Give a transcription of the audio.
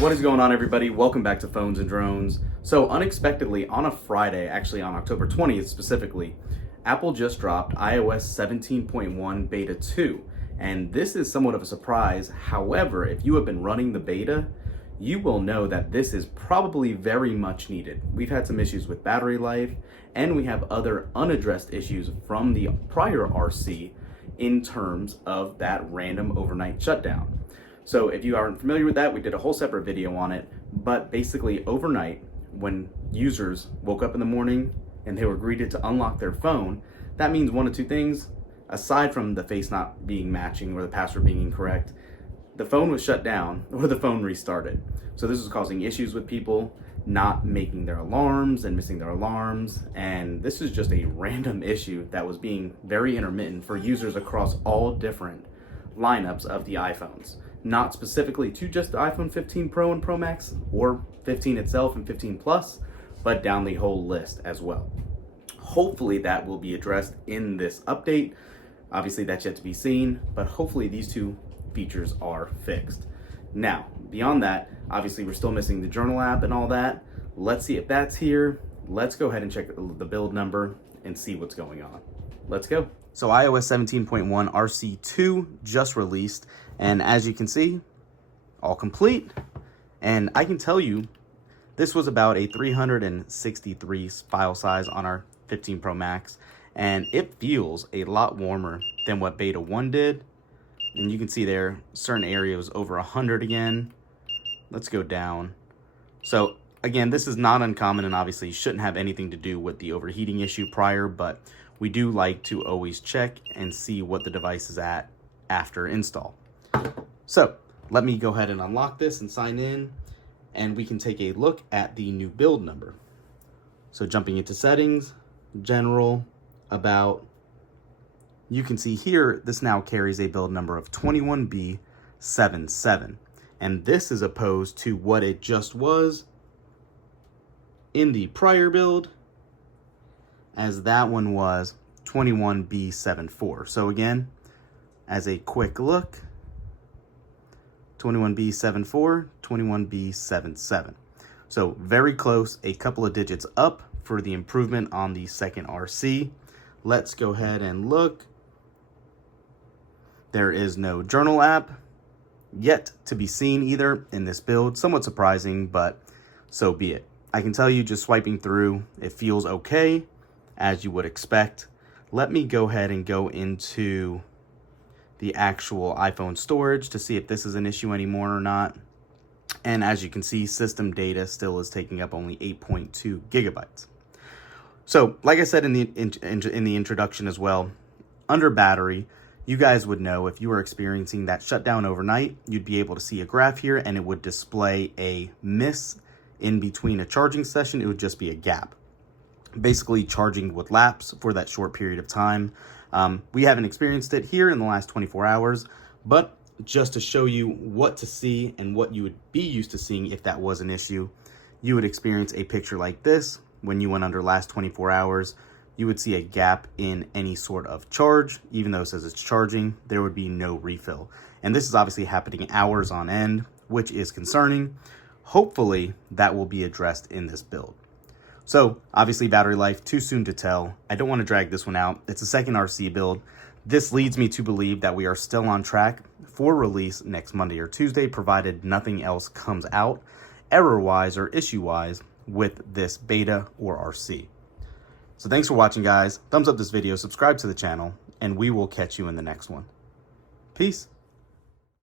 What is going on, everybody? Welcome back to Phones and Drones. So unexpectedly on a Friday, actually on October 20th specifically, Apple just dropped iOS 17.1 Beta 2. And this is somewhat of a surprise. However, if you have been running the beta, you will know that this is probably very much needed. We've had some issues with battery life, and we have other unaddressed issues from the prior RC in terms of that random overnight shutdown. So if you aren't familiar with that, we did a whole separate video on it, but basically overnight, when users woke up in the morning and they were greeted to unlock their phone, that means one of two things. Aside from the face not being matching or the password being incorrect, the phone was shut down or the phone restarted. So this was causing issues with people not making their alarms and missing their alarms. And this is just a random issue that was being very intermittent for users across all different lineups of the iPhones. Not specifically to just the iPhone 15 Pro and Pro Max or 15 itself and 15 Plus, but down the whole list as well. Hopefully that will be addressed in this update. Obviously that's yet to be seen, but hopefully these two features are fixed. Now, beyond that, obviously we're still missing the journal app and all that. Let's see if that's here. Let's go ahead and check the build number and see what's going on. Let's go. So iOS 17.1 RC2 just released, and as you can see, all complete. And I can tell you, this was about a 363 file size on our 15 Pro Max, and it feels a lot warmer than what Beta 1 did. And you can see there, certain areas over 100 again. Let's go down. So again, this is not uncommon and obviously shouldn't have anything to do with the overheating issue prior, but we do like to always check and see what the device is at after install. So let me go ahead and unlock this and sign in, and we can take a look at the new build number. So jumping into settings, general, about, you can see here, this now carries a build number of 21B77. And this is opposed to what it just was in the prior build, as that one was 21B74. So again, as a quick look, 21B74, 21B77. So very close, a couple of digits up for the improvement on the second RC. Let's go ahead and look. There is no journal app yet to be seen either in this build. Somewhat surprising, but so be it. I can tell you, just swiping through, it feels okay, as you would expect. Let me go ahead and go into the actual iPhone storage to see if this is an issue anymore or not. And as you can see, system data still is taking up only 8.2 gigabytes. So like I said in the introduction as well, under battery, you guys would know if you were experiencing that shutdown overnight, you'd be able to see a graph here and it would display a miss in between a charging session. It would just be a gap. Basically charging would lapse for that short period of time. We haven't experienced it here in the last 24 hours, but just to show you what to see and what you would be used to seeing if that was an issue, you would experience a picture like this. When you went under last 24 hours, you would see a gap in any sort of charge. Even though it says it's charging, there would be no refill. And this is obviously happening hours on end, which is concerning. Hopefully that will be addressed in this build. So obviously battery life, too soon to tell. I don't want to drag this one out. It's a second RC build. This leads me to believe that we are still on track for release next Monday or Tuesday, provided nothing else comes out error-wise or issue-wise with this beta or RC. So thanks for watching, guys. Thumbs up this video, subscribe to the channel, and we will catch you in the next one. Peace.